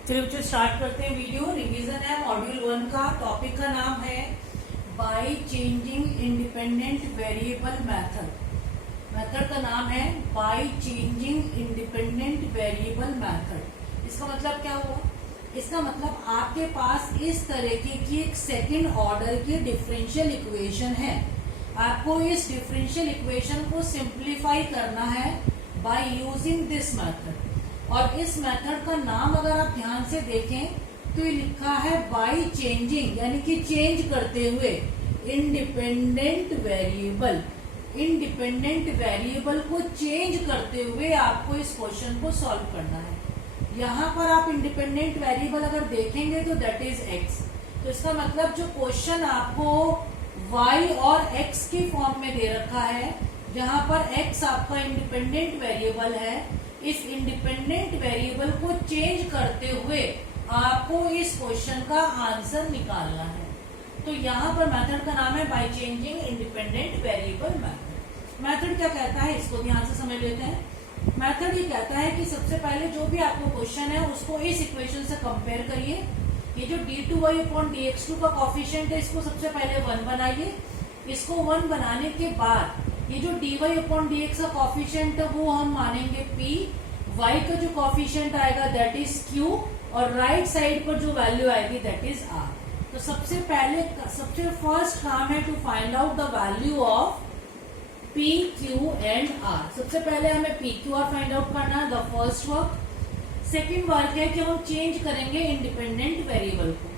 चलिए बच्चों स्टार्ट करते हैं वीडियो। रिवीजन है मॉड्यूल 1 का। टॉपिक का नाम है bye changing independent variable method. Method का नाम है bye changing independent variable method. इसका मतलब क्या हुआ? इसका मतलब आपके पास इस तरीके की एक सेकंड ऑर्डर की डिफरेंशियल इक्वेशन है। आपको इस डिफरेंशियल इक्वेशन को सिंप्लीफाई करना है बाय यूजिंग दिस मेथड। और इस मेथड का नाम अगर आप ध्यान से देखें तो ये लिखा है बाय चेंजिंग, यानी कि चेंज करते हुए इंडिपेंडेंट वेरिएबल। इंडिपेंडेंट वेरिएबल को चेंज करते हुए आपको इस क्वेश्चन को सॉल्व करना है। यहाँ पर आप इंडिपेंडेंट वेरिएबल अगर देखेंगे तो दैट इज एक्स। तो इसका मतलब जो क्वेश्चन आपको वाई और एक्स की फॉर्म में दे रखा है, जहां पर एक्स आपका इंडिपेंडेंट वेरिएबल है, इस इंडिपेंडेंट वेरिएबल को चेंज करते हुए आपको इस क्वेश्चन का आंसर निकालना है। तो यहाँ पर मेथड का नाम है bye changing independent variable method. Method क्या कहता है इसको ध्यान से समझ लेते हैं। मेथड ये कहता है कि सबसे पहले जो भी आपको क्वेश्चन है उसको इस इक्वेशन से कंपेयर करिए। ये जो d2y/dx2 का कॉफिशिएंट है इसको सबसे पहले 1 बनाइए। इसको 1 बनाने के बाद ये जो dy/dx का कॉफिशिएंट है वो हम मानेंगे p। y का जो कॉफिशिएंट आएगा दैट इज q और राइट साइड पर जो वैल्यू आएगी दैट इज r। तो सबसे फर्स्ट काम है to find out the value of p, q and r। सबसे पहले हमें p, q, r find out करना है, the first work. Second work है कि हम चेंज करेंगे इंडिपेंडेंट वेरिएबल को।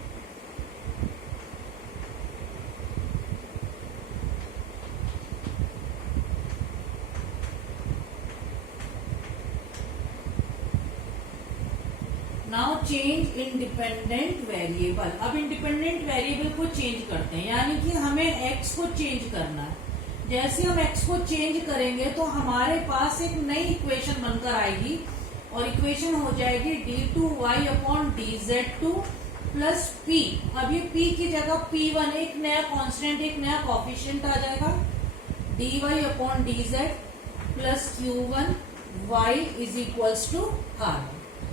Now change independent variable. अब इंडिपेंडेंट वेरिएबल को चेंज करते हैं, यानी कि हमें x को चेंज करना है। जैसे हम x को चेंज करेंगे तो हमारे पास एक नई इक्वेशन बनकर आएगी और इक्वेशन हो जाएगी d2y/dz2 प्लस p। अब ये p की जगह p1 एक नया कांस्टेंट, एक नया कॉफिशिएंट आ जाएगा, dy/dz plus q1 y is equals to r।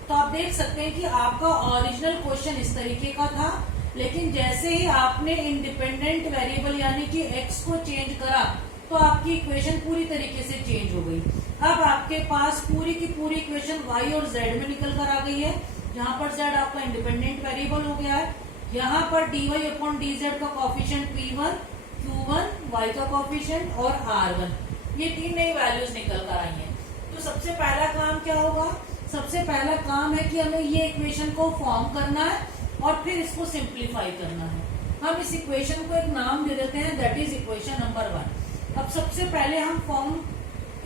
तो आप देख सकते हैं कि आपका ओरिजिनल क्वेश्चन इस तरीके का था, लेकिन जैसे ही आपने इंडिपेंडेंट वेरिएबल यानी कि x को चेंज करा तो आपकी इक्वेशन पूरी तरीके से चेंज हो गई। अब आपके पास पूरी की पूरी इक्वेशन y और z में निकल कर आ गई है, जहां पर z आपका इंडिपेंडेंट वेरिएबल हो गया है। यहाँ पर dy/dz का कॉफिशिएंट p1, q1 y का कॉफिशिएंट और r1, ये तीन नई वैल्यूज निकल कर आई हैं। तो सबसे पहला काम क्या होगा? सबसे पहला काम है कि हमें ये इक्वेशन को फॉर्म करना है और फिर इसको सिंप्लीफाई करना है। हम इस इक्वेशन को एक नाम दे देते हैं, दैट इज इक्वेशन नंबर 1। अब सबसे पहले हम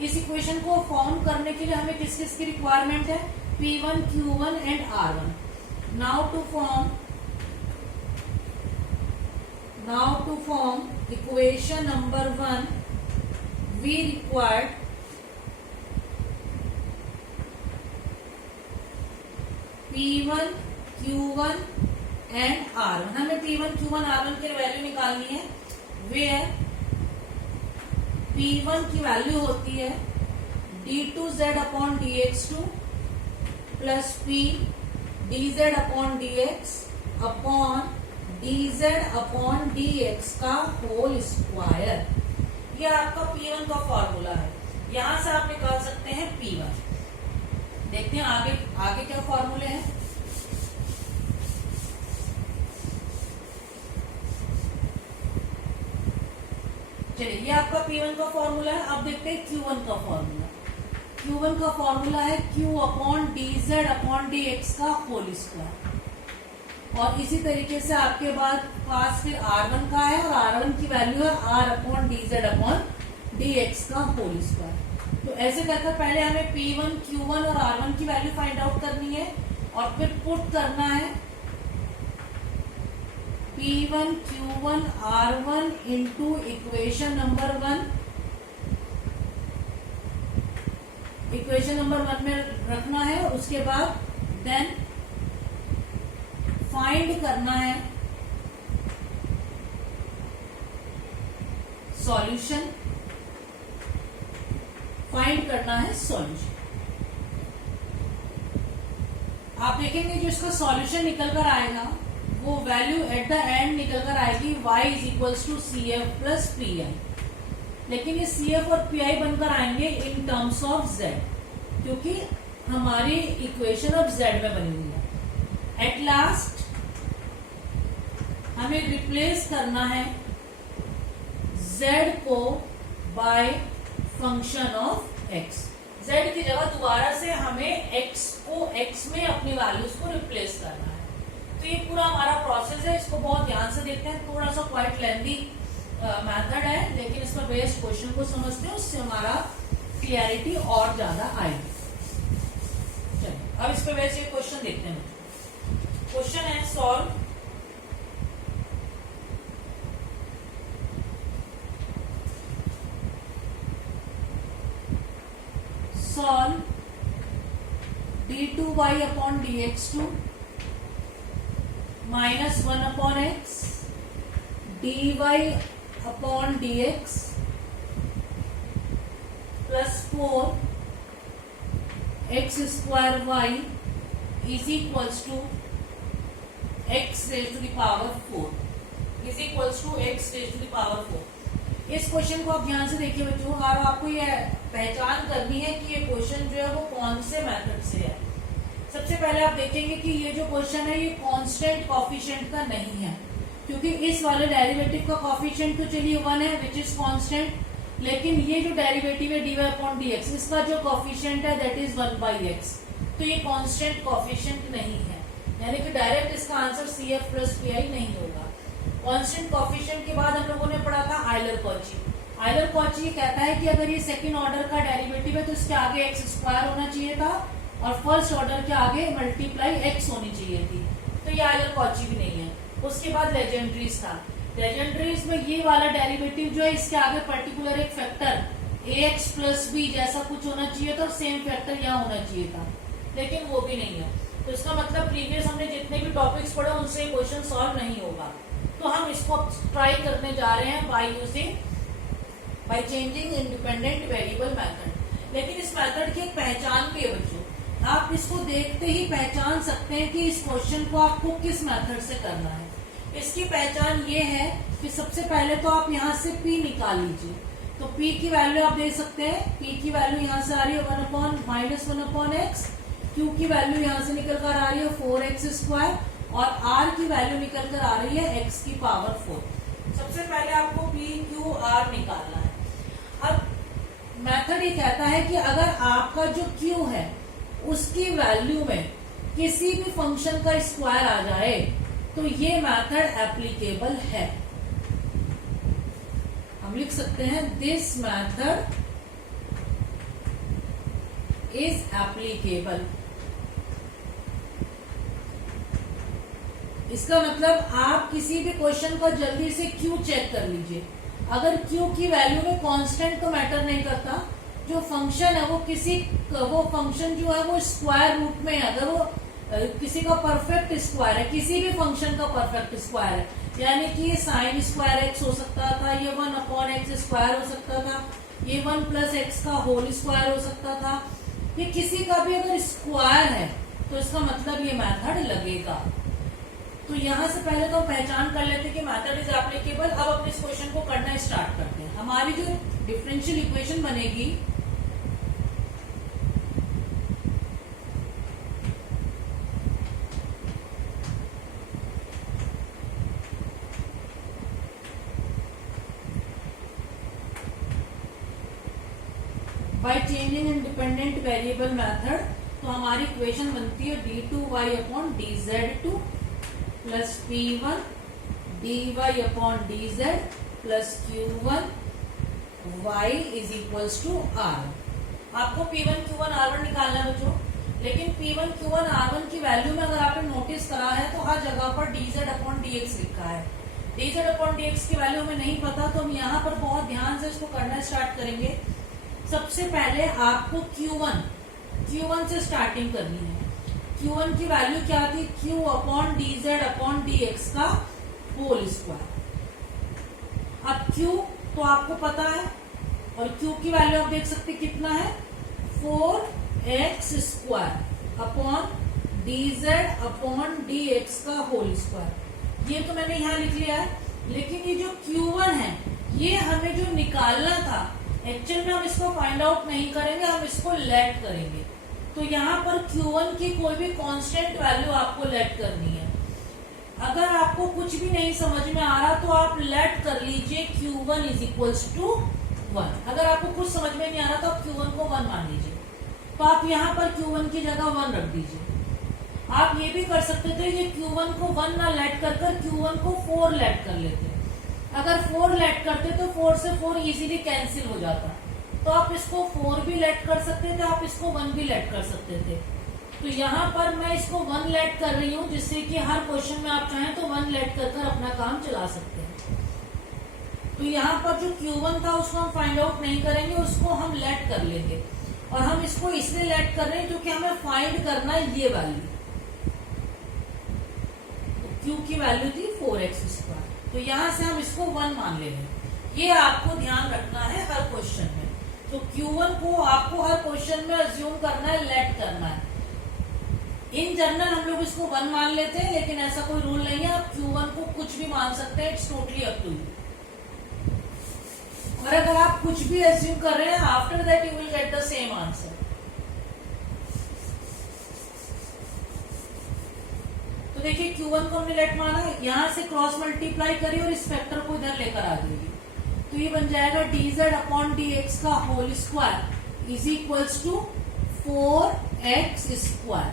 इस इक्वेशन को फॉर्म करने के लिए हमें किस किस की रिक्वायरमेंट है? p1, q1 and r1। Now to form equation number 1 we required p1, q1 and r1। हमें p1, q1, r1 की वैल्यू निकालनी है। वेयर p1 की वैल्यू होती है d2z/dx2 plus p dz/dx upon dz/dx का होल स्क्वायर। ये आपका p1 का फॉर्मूला है। यहां से आप निकाल सकते हैं p1। देखते हैं आगे क्या फॉर्मूले हैं। चलिए, ये आपका p1 का फॉर्मूला है। अब देखते हैं q1 का फॉर्मूला। q1 का फॉर्मूला है q/dz/dx का होल स्क्वायर। और इसी तरीके से आपके पास फिर r1 का है और r1 की वैल्यू है r/dz/dx का होल स्क्वायर। तो ऐसे करके पहले हमें p1, q1 और r1 की वैल्यू फाइंड आउट करनी है और फिर पुट करना है p1, q1, r1 into equation number 1। Equation number 1 में रखना है। उसके बाद देन फाइंड करना है सॉल्यूशन। फाइंड करना है सॉल्यूशन। आप देखेंगे जो इसका सॉल्यूशन निकल कर आएगा वो वैल्यू एट द एंड निकल कर आएगी y is equals to C F plus P I. लेकिन ये सी एफ और पी आई बनकर आएंगे इन टर्म्स ऑफ z, क्योंकि हमारी इक्वेशन अब z में बनी हुई है। एट लास्ट हमें रिप्लेस करना है z को by function of x। z की जगह दोबारा से हमें x को x में अपनी वैल्यूज को रिप्लेस करना है। तो ये पूरा हमारा प्रोसेस है, इसको बहुत ध्यान से देखते हैं। थोड़ा सा क्वाइट लेंथी मेथड है, लेकिन इसमें बेस्ड क्वेश्चन को समझते हैं, उससे हमारा क्लियरिटी और ज्यादा आएगी। चलिए अब इस पे वैसे क्वेश्चन देखते हैं। क्वेश्चन है solve d2y upon dx2 minus 1 upon x dy upon dx plus 4 x square y is equals to x raised to the power 4 is equals to x raised to the power 4। इस question को आप ध्यान से देखिए बच्चों, और आपको ये पहचान करनी है कि ये क्वेश्चन जो है वो कौन से मेथड से है। सबसे पहले आप देखेंगे कि ये जो क्वेश्चन है ये कांस्टेंट कॉफिशिएंट का नहीं है, क्योंकि इस वाले डेरिवेटिव का कॉफिशिएंट तो चलिए 1 है विच इज कांस्टेंट, लेकिन ये जो डेरिवेटिव है dy अपॉन dx इसका जो कॉफिशिएंट है दैट इज 1/x, तो ये कांस्टेंट कॉफिशिएंट नहीं है, यानी कि डायरेक्ट इसका आंसर CF प्लस PI नहीं होगा। कांस्टेंट कॉफिशिएंट के बाद हम लोगों ने पढ़ा था आइलर कॉची। आइलर कॉची कहता है कि अगर ये सेकंड ऑर्डर का डेरिवेटिव है तो इसके आगे x स्क्वायर होना चाहिए था और फर्स्ट ऑर्डर के आगे मल्टीप्लाई x होनी चाहिए थी, तो ये आइलर कॉची भी नहीं है। उसके बाद लेजेंड्रीज था। लेजेंड्रीज में ये वाला डेरिवेटिव जो है इसके आगे पर्टिकुलर एक फैक्टर ax प्लस b जैसा कुछ होना चाहिए था और सेम फैक्टर यहाँ होना चाहिए था, लेकिन वो भी नहीं है। तो इसका मतलब प्रीवियस हमने जितने भी टॉपिक्स पढ़े उनसे क्वेश्चन सॉल्व नहीं होगा। तो हम इसको ट्राई करने जा रहे हैं bye changing independent variable method. लेकिन इस मेथड की एक पहचान भी है बच्चों, आप इसको देखते ही पहचान सकते हैं कि इस क्वेश्चन को आपको किस मेथड से करना है। इसकी पहचान ये है कि सबसे पहले तो आप यहाँ से p निकाल लीजिए, तो p की वैल्यू आप दे सकते हैं। p की वैल्यू यहाँ से आ रही है 1/-1/x, q की वैल्यू यहाँ से निकल कर आ रही है 4x स्क्वायर और r की वैल्यू निकल कर आ रही है x की पावर 4। सबसे पहले आपको p q r निकालना है। अब मेथड ये कहता है कि अगर आपका जो q है उसकी वैल्यू में किसी भी फंक्शन का स्क्वायर आ जाए तो ये मेथड एप्लीकेबल है। हम लिख सकते हैं दिस मेथड इज एप्लीकेबल। इसका मतलब आप किसी भी क्वेश्चन का जल्दी से क्यू चेक कर लीजिए। अगर क्यू की वैल्यू में कांस्टेंट तो मैटर नहीं करता, जो फंक्शन है वो फंक्शन जो है वो स्क्वायर रूट में है, अगर वो किसी का परफेक्ट स्क्वायर है, किसी भी फंक्शन का परफेक्ट स्क्वायर है, यानी कि ये साइन स्क्वायर एक्स हो सकता था, ये 1/x स्क्वायर हो सकता था, ये 1+x का होल स्क्वायर हो सकता था, ये किसी का भी अगर स्क्वायर है तो इसका मतलब ये मेथड लगेगा। तो यहाँ से पहले तो पहचान कर लेते हैं कि मेथड इज एप्लीकेबल। अब अपने इस क्वेश्चन को करना स्टार्ट करते हैं। हमारी जो डिफरेंशियल इक्वेशन बनेगी by changing independent variable method, तो हमारी इक्वेशन बनती है d2y upon dz2 plus p1 dy upon dz plus q1 y is equals to r। आपको p1 q1 r1 निकालना है बच्चों, लेकिन p1 q1 r1 की वैल्यू में अगर आपने नोटिस करा है तो हर जगह पर dz अपॉन dx लिखा है। dz अपॉन dx की वैल्यू हमें नहीं पता, तो हम यहाँ पर बहुत ध्यान से इसको करना स्टार्ट करेंगे। सबसे पहले आपको Q1 से स्टार्टिंग करनी है। Q1 की वैल्यू क्या थी? Q upon dz upon dx का होल स्क्वायर। अब Q तो आपको पता है और Q की वैल्यू आप देख सकते कितना है 4x square upon dz upon dx का होल स्क्वायर। ये तो मैंने यहाँ लिख लिया है, लेकिन ये जो Q1 है ये हमें जो निकालना था, एक्चुअल में हम इसको फाइंड आउट नहीं करेंगे, हम इसको लेट करेंगे। तो यहाँ पर Q1 की कोई भी कांस्टेंट वैल्यू आपको लेट करनी है। अगर आपको कुछ भी नहीं समझ में आ रहा तो आप लेट कर लीजिए Q1 इज इक्वल्स टू 1। अगर आपको कुछ समझ में नहीं आ रहा तो आप Q1 को 1 मान लीजिए, तो आप यहाँ पर Q1 की जगह 1 रख दीजिए। आप ये भी कर सकते थे, ये Q1 को 1 ना लेट कर Q1 को 4 लेट कर लेते। अगर 4 लेट करते तो 4 से 4 इजीली कैंसिल हो जाता, तो आप इसको 4 भी लेट कर सकते थे, आप इसको 1 भी लेट कर सकते थे। तो यहाँ पर मैं इसको 1 लेट कर रही हूँ, जिससे कि हर क्वेश्चन में आप चाहें तो 1 लेट कर अपना काम चला सकते हैं। तो यहाँ पर जो Q1 था उसको हम फाइंड आउट नहीं करेंगे, उसको हम लेट कर लेंगे। और हम इसको इसलिए लेट कर रहे हैं क्योंकि हमें फाइंड करना है ये वैल्यू। Q की वैल्यू थी 4x², तो यहाँ से हम इसको 1 मान ले रहे हैं। ये आपको ध्यान रखना है हर क्वेश्चन में। तो Q1 को आपको हर क्वेश्चन में अज्यूम करना है, लेट करना है। इन जनरल हम लोग इसको 1 मान लेते हैं, लेकिन ऐसा कोई रूल नहीं है, आप Q1 को कुछ भी मान सकते हैं, it's totally up to you. और अगर आप कुछ भी अज्यूम कर रहे हैं, after that you will get the same answer. तो देखिए Q1 को हमने लेट माना, यहां से क्रॉस मल्टीप्लाई करिए और इस फैक्टर को इधर लेकर आ जाइए, तो ये बन जाएगा dz अपॉन dx का whole square is equals to 4x²।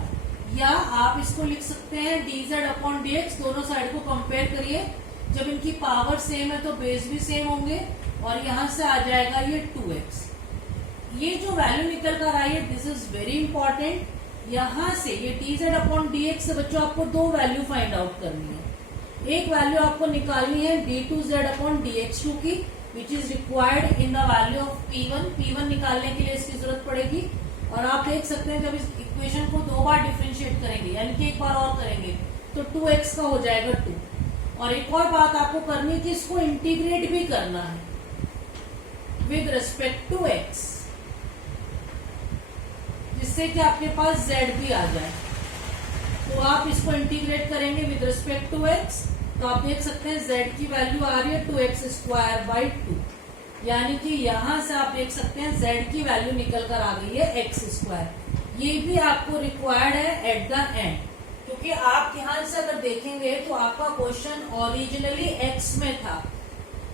या आप इसको लिख सकते हैं dz अपॉन dx, दोनों साइड को कंपेयर करिए, जब इनकी पावर सेम है तो बेस भी सेम होंगे, और यहां से आ जाएगा ये 2x। ये जो वैल्यू निकल कर आई है, दिस इज वेरी इंपॉर्टेंट। यहां से ये dz अपॉन dx से बच्चों आपको 2 वैल्यू फाइंड आउट करनी है। एक वैल्यू आपको निकालनी है d2z अपॉन dx2 की, which is required in the value of P1। P1 निकालने के लिए इसकी जरूरत पड़ेगी। और आप देख सकते हैं जब इस इक्वेशन को 2 बार डिफरेंशिएट करेंगे, यानी कि एक बार और करेंगे, तो 2x का हो जाएगा 2। और एक और बात आपको करनी है कि इसको इंटीग्रेट भी करना है विद रिस्पेक्ट टू x, जिससे कि आपके पास z भी आ जाए। तो आप इसको इंटीग्रेट करेंगे विद रिस्पेक्ट टू x, तो आप देख सकते हैं z की वैल्यू आ रही है 2x²/2, यानी कि यहां से आप देख सकते हैं z की वैल्यू निकल कर आ गई है x²। ये भी आपको रिक्वायर्ड है एट द एंड, क्योंकि आप ध्यान से अगर देखेंगे तो आपका क्वेश्चन ओरिजिनली x में था,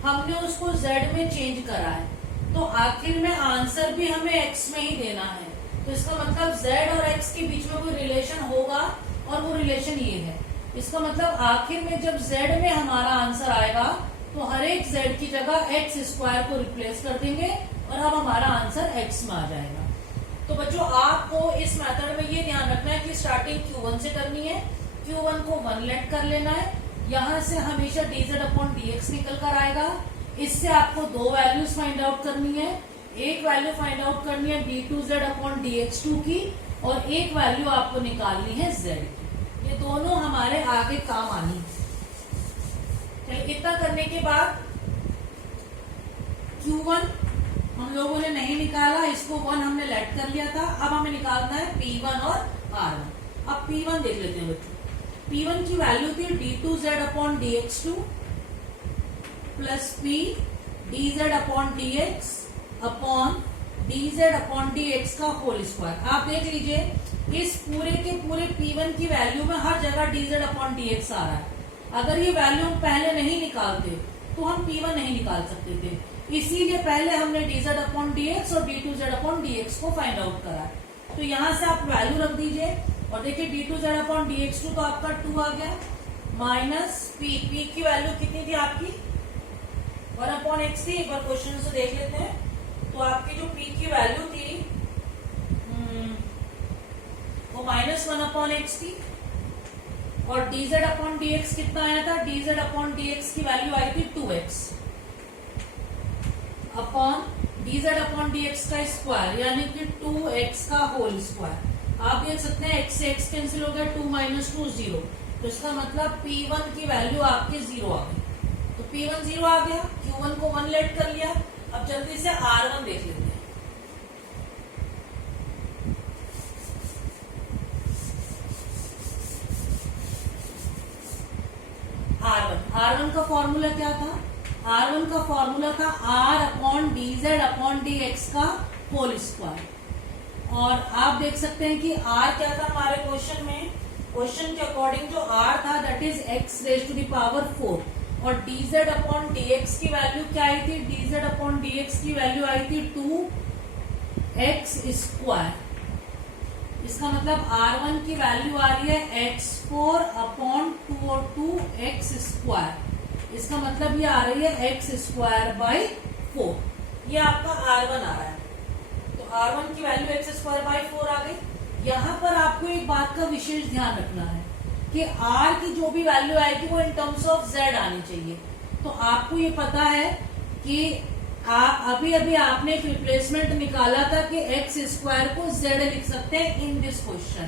हमने उसको z में चेंज करा है, तो आखिर में आंसर भी हमें x में ही देना है। तो इसका मतलब z और x के बीच में कोई रिलेशन होगा, और वो रिलेशन ये है। इसका मतलब आखिर में जब z में हमारा आंसर आएगा तो हर एक z की जगह x² को रिप्लेस कर देंगे और अब हमारा आंसर x में आ जाएगा। तो बच्चों आपको इस मेथड में ये ध्यान रखना है कि स्टार्टिंग Q1 से करनी है, Q1 को 1 लेट कर लेना है, यहाँ से हमेशा dz अपॉन dx निकल कर आएगा। इससे आपको 2 वैल्यूज फाइंड आउट करनी है। एक वैल्यू फाइंड आउट करनी है d2z अपॉन dx2 की, और एक वैल्यू आपको निकालनी है z की। ये दोनों हमारे आगे काम आनी है। चलिए इतना करने के बाद Q1 हम लोगों ने नहीं निकाला, इसको 1 हमने लेट कर लिया था। अब हमें निकालना है P1 और R1। अब P1 देख लेते हैं बच्चों। P1 की वैल्यू थी d2z upon dx2 plus p dz upon dx upon dz upon dx का होल स्क्वायर। आप देख लीजिए इस पूरे के पूरे P1 की वैल्यू में हर जगह dz अपॉन dx आ रहा है। अगर ये वैल्यू हम पहले नहीं निकालते तो हम P1 नहीं निकाल सकते थे, इसीलिए पहले हमने dz अपॉन dx और d2z अपॉन dx को फाइंड आउट करा। तो यहाँ से आप वैल्यू रख दीजिए और देखिए d2z अपॉन dx2 तो आपका 2 आ गया, माइनस p की वैल्यू कितनी थी आपकी 1 अपॉन x थी। एक बार क्वेश्चन से देख लेते हैं। तो आपकी जो p की वैल्यू थी वो -1 अपॉन x थी, और dz अपॉन dx कितना आया था, dz अपॉन dx की वैल्यू आई थी 2x upon dz upon dx का स्क्वायर, यानी कि 2x का होल स्क्वायर। आप देख सकते हैं x से x कैंसिल हो गया, 2 - 2 0, तो इसका मतलब P1 की वैल्यू आपके 0 आ गई। तो P1 0 आ गया, Q1 को 1 लेट कर लिया। अब जल्दी से R1 देख लेते हैं। R1 का फॉर्मूला क्या था? R1 का फॉर्मूला था R upon D Z upon D x का होल स्क्वायर। और आप देख सकते हैं कि R क्या था हमारे क्वेश्चन में, क्वेश्चन के अकॉर्डिंग जो R था that is x raise to the power 4 और dz अपॉन dx की वैल्यू क्या आई थी? dz अपॉन dx की वैल्यू आई थी 2x स्क्वायर। इसका मतलब R1 की वैल्यू आ रही है x4 अपॉन 2x स्क्वायर। इसका मतलब ये आ रही है x स्क्वायर बाई 4। ये आपका R1 आ रहा है। तो R1 की वैल्यू x स्क्वायर बाई 4 आ गई। यहाँ पर आपको एक बात का विशेष ध्यान रखना है कि R की जो भी वैल्यू आएगी वो इन टर्म्स ऑफ Z आनी चाहिए। तो आपको ये पता है कि अभी अभी आपने एक रिप्लेसमेंट निकाला था कि x स्क्वायर को z लिख सकते हैं इन दिस क्वेश्चन।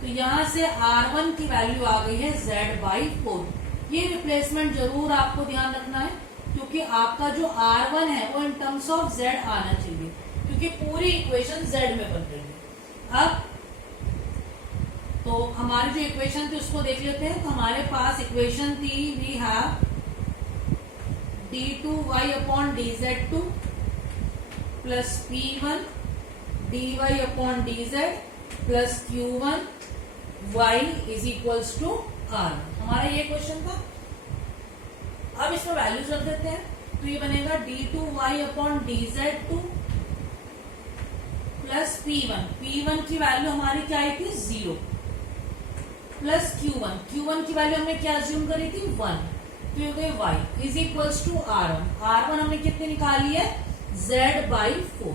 तो यहाँ से R1 की वैल्यू आ गई है z बाई 4। ये रिप्लेसमेंट जरूर आपको ध्यान रखना है क्योंकि आपका जो R1 है वो इन टर्म्स ऑफ z आना चाहिए क्योंकि पूरी इक्वेशन z में बन रही है। अब तो हमारी जो इक्वेशन थी उसको देख लेते हैं। तो हमारे पास इक्वेशन थी we have d2y upon dz2 plus p1 dy upon dz plus q1 y is equals to r। हमारा ये क्वेश्चन था। अब इसमें वैल्यूज रख देते हैं। तो ये बनेगा d2y upon dz2 plus p1 की वैल्यू हमारी क्या आई थी? 0 प्लस q1 की वैल्यू हमने क्या अज्यूम करी थी? 1। तो ये हो गई y is equals to R1 हमने कितनी निकाली है? z by 4।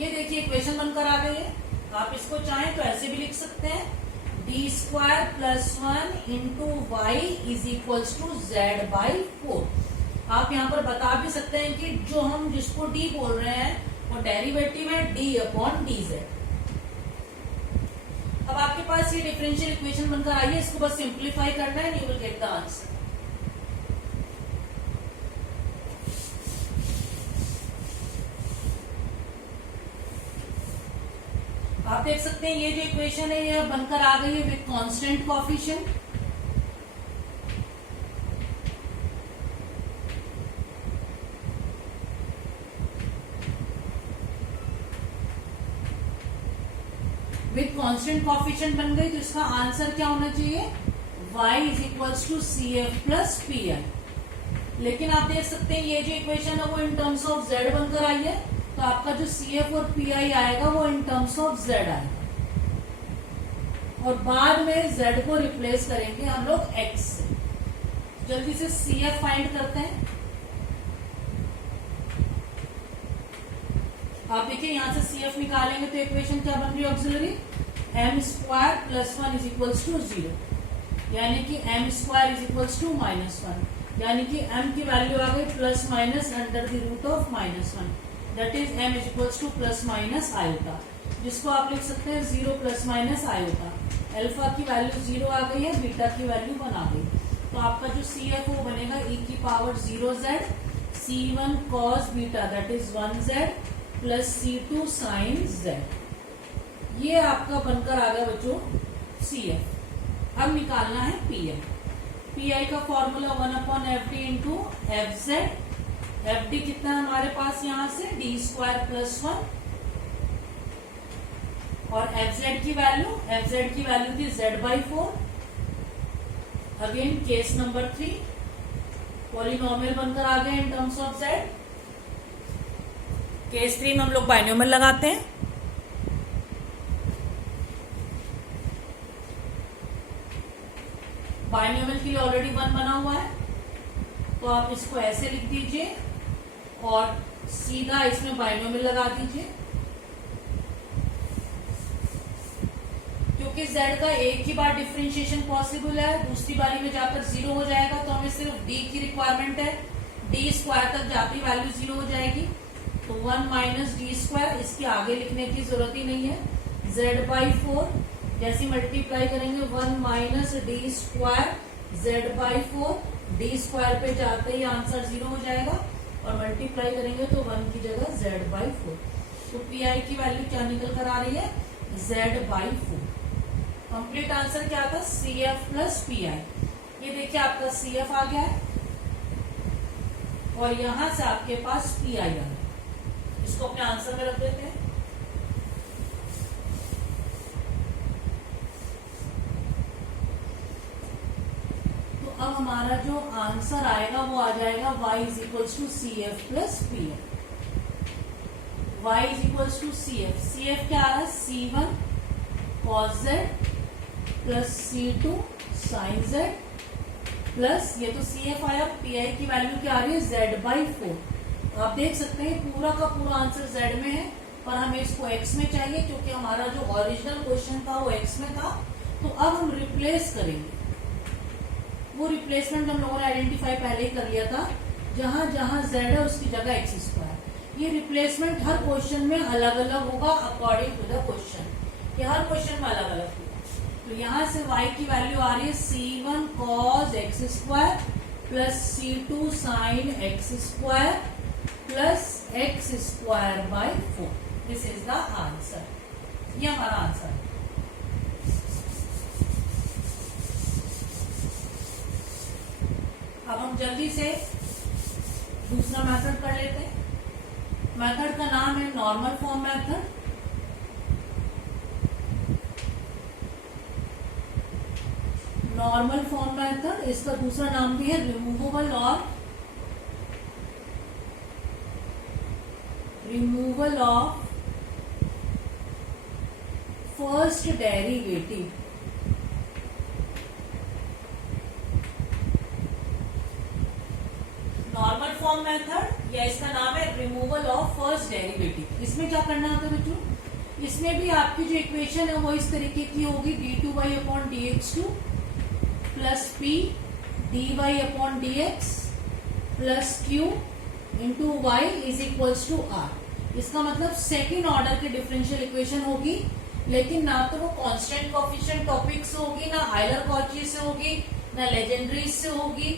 ये देखिए इक्वेशन बनकर आ गई है। आप इसको चाहें तो ऐसे भी लिख सकते हैं D square plus 1 into y is equals to z by 4। आप यहाँ पर बता भी सकते हैं कि जो हम जिसको d बोल रहे हैं वो डेरिवेटिव है d अपॉन dz। अब आपके पास ये डिफरेंशियल इक्वेशन बनकर आई है। इसको बस सिंप्लीफाई करना है, you will get the answer. आप देख सकते हैं ये जो इक्वेशन है ये बनकर आ गई है with constant coefficient. With constant coefficient बन गई। तो इसका आंसर क्या होना चाहिए? y is equals to C F plus P I. लेकिन आप देख सकते हैं ये जो इक्वेशन है वो इन टर्म्स ऑफ z बनकर आई है। तो आपका जो सी एफ और पी आई आएगा वो इन टर्म्स ऑफ z आएगा और बाद में z को रिप्लेस करेंगे हम लोग x से। जल्दी से सी एफ फाइंड करते हैं। आप देखिए यहां से सी एफ निकालेंगे तो इक्वेशन क्या बन रही है? Auxiliary m square plus 1 is equals to 0, यानी कि m square is equals to -1, यानी कि m की वैल्यू आ गई plus minus under the root of -1, that is m is equals to plus minus iota, जिसको आप लिख सकते हैं 0 प्लस माइनस आयोटा। अल्फा की वैल्यू 0 आ गई है, बीटा की वैल्यू 1 आ गई। तो आपका जो सी एफ वो बनेगा e की power 0z c1 cos beta that is 1z plus c2 sin z। ये आपका बनकर आ गया बच्चों सी एफ। अब निकालना है पी आई। पी आई का formula 1/fd into F Z. F D कितना है हमारे पास यहाँ से? डी स्क्वायर प्लस 1 और एफ जेड की वैल्यू थी z by 4। Again case number 3 polynomial बनकर आ गया in terms of z। Case 3 में हम लोग बाइनोमियल लगाते हैं। बाइनोमियल के लिए ऑलरेडी 1 बना हुआ है तो आप इसको ऐसे लिख दीजिए और सीधा इसमें बाइनोमियल लगा दीजिए। क्योंकि z का एक ही बार डिफरेंशिएशन पॉसिबल है, दूसरी बारी में जाकर 0 हो जाएगा तो हमें सिर्फ d की रिक्वायरमेंट है। d स्क्वायर तक जाती वैल्यू 0 हो जाएगी तो 1 माइनस डी स्क्वायर, इसके आगे लिखने की जरूरत ही नहीं है। z बाई 4 जैसे मल्टीप्लाई करेंगे 1 minus D square z by 4, D square पे जाते ही आंसर 0 हो जाएगा और मल्टीप्लाई करेंगे तो 1 की जगह z बाई 4। तो पी आई की वैल्यू क्या निकल कर आ रही है? z by 4। कंप्लीट आंसर क्या था? C F plus P I. ये देखिए आपका CF आ गया है और यहां से आपके पास PI आ गया। इसको अपने आंसर में रख देते हैं। तो अब हमारा जो आंसर आएगा वो आ जाएगा y is equals to CF plus PI। y is equals to CF। CF क्या आ रहा है? C1 cos z plus C2 sin z plus ये तो CF आया, PI की वैल्यू क्या आ रही है? Z/4। आप देख सकते हैं पूरा का पूरा आंसर Z में है, पर हमें इसको X में चाहिए क्योंकि हमारा जो ओरिजिनल क्वेश्चन था वो X में था। तो अब हम रिप्लेस करेंगे। वो रिप्लेसमेंट हम लोगों ने आइडेंटिफाई पहले ही कर लिया था, जहां जहां Z है उसकी जगह x²। ये रिप्लेसमेंट हर क्वेश्चन में अलग अलग होगा अकॉर्डिंग टू द क्वेश्चन। ये हर क्वेश्चन में अलग अलग होगा। तो यहां से y की वैल्यू आ रही है C1 cos x² plus C2 sin x² plus x²/4। This is the answer. ये हमारा आंसर है। अब हम जल्दी से दूसरा मेथड कर लेते हैं। मेथड का नाम है normal form method. Normal form method, इसका दूसरा नाम भी है removal of first derivative. Normal form method या इसका नाम है रिमूवल ऑफ फर्स्ट डेरिवेटिव। इसमें क्या करना होता है बच्चों? इसमें भी आपकी जो इक्वेशन है वो इस तरीके की होगी, d2y/dx2 plus p dy/dx plus q into y is equals to r। इसका मतलब सेकेंड ऑर्डर की डिफरेंशियल इक्वेशन होगी, लेकिन ना तो वो कांस्टेंट कोएफिशिएंट टॉपिक से होगी, ना आयलर कॉची से होगी, ना लेजेंड्रीज से होगी।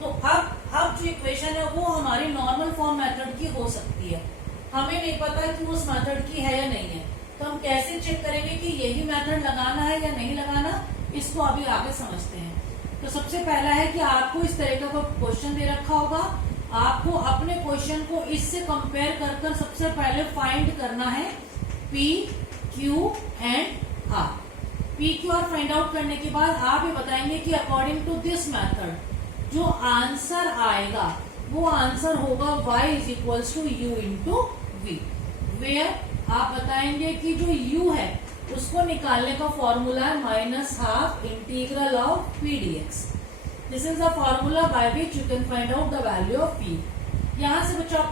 तो अब जो इक्वेशन है वो हमारी नॉर्मल फॉर्म मेथड की हो सकती है। हमें नहीं पता कि उस मेथड की है या नहीं है, तो हम कैसे चेक करेंगे कि यही मेथड लगाना है या नहीं लगाना, इसको अभी आगे समझते हैं। तो सबसे पहला है कि आपको इस तरह का कोई क्वेश्चन दे रखा होगा, आपको अपने क्वेश्चन को इससे कंपेयर कर सबसे पहले फाइंड करना है P, Q and R। P, Q, R find out करने के बाद आप ये बताएंगे कि अकॉर्डिंग टू दिस मेथड जो आंसर आएगा वो आंसर होगा y is equals to u into v। Where आप बताएंगे कि जो u है उसको निकालने का फॉर्मूला है -12 integral of p dx। This is the formula by which you can find out the value of p। यहां से बच्चों